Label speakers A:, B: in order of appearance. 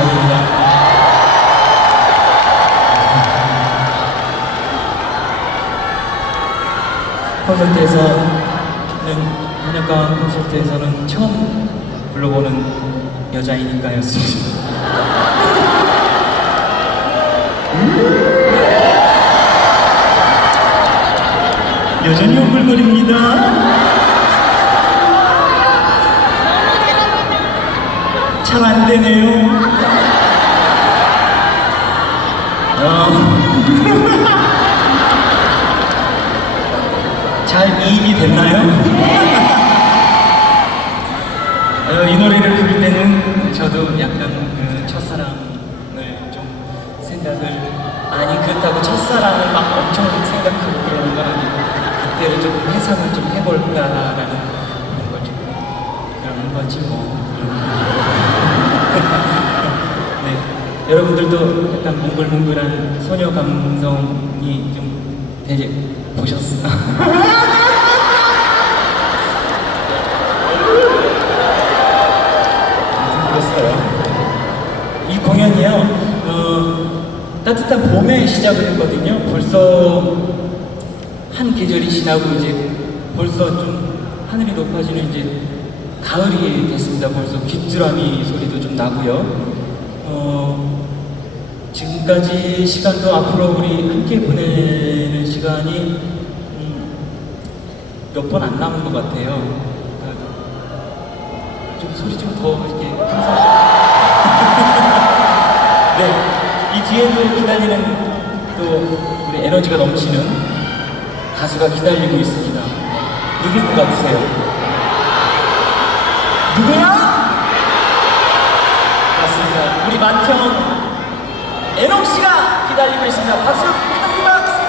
A: 이병입니다. 콘서트에서는 한약관 콘서트에서는 처음 불러보는 여자이니까였습니다. 여전히 오글거립니다. 참안 되네요. 어. 잘 이입이 됐나요? 어, 이 노래를 부를 때는 저도 약간 그 첫사랑을 좀 생각을 아니 그렇다고 첫사랑을 막 엄청 생각하고 그러는 건 아니고 그때를 조금 해상을 좀 해볼까라는 그런 걸좀 그런 거지 뭐. 네, 여러분들도 약간 몽글몽글한 소녀 감성이 좀 되게 보셨어. 그랬어요. 이 공연이요, 어, 따뜻한 봄에 시작을 했거든요. 벌써 한 계절이 지나고 이제 벌써 좀 하늘이 높아지는 이제 가을이 됐습니다. 벌써 귀뚜라미 소리도 좀 나고요. 어, 지금까지 시간도 앞으로 우리 함께 보내는 시간이 음, 몇번 안 남은 것 같아요. 그러니까 좀 소리 좀 더 이렇게 항상 네, 이 뒤에도 기다리는 또 우리 에너지가 넘치는 가수가 기다리고 있습니다. 누굴 것 같으세요? 맏형 애녹 씨가 기다리고 있습니다. 박수 부탁드립니다.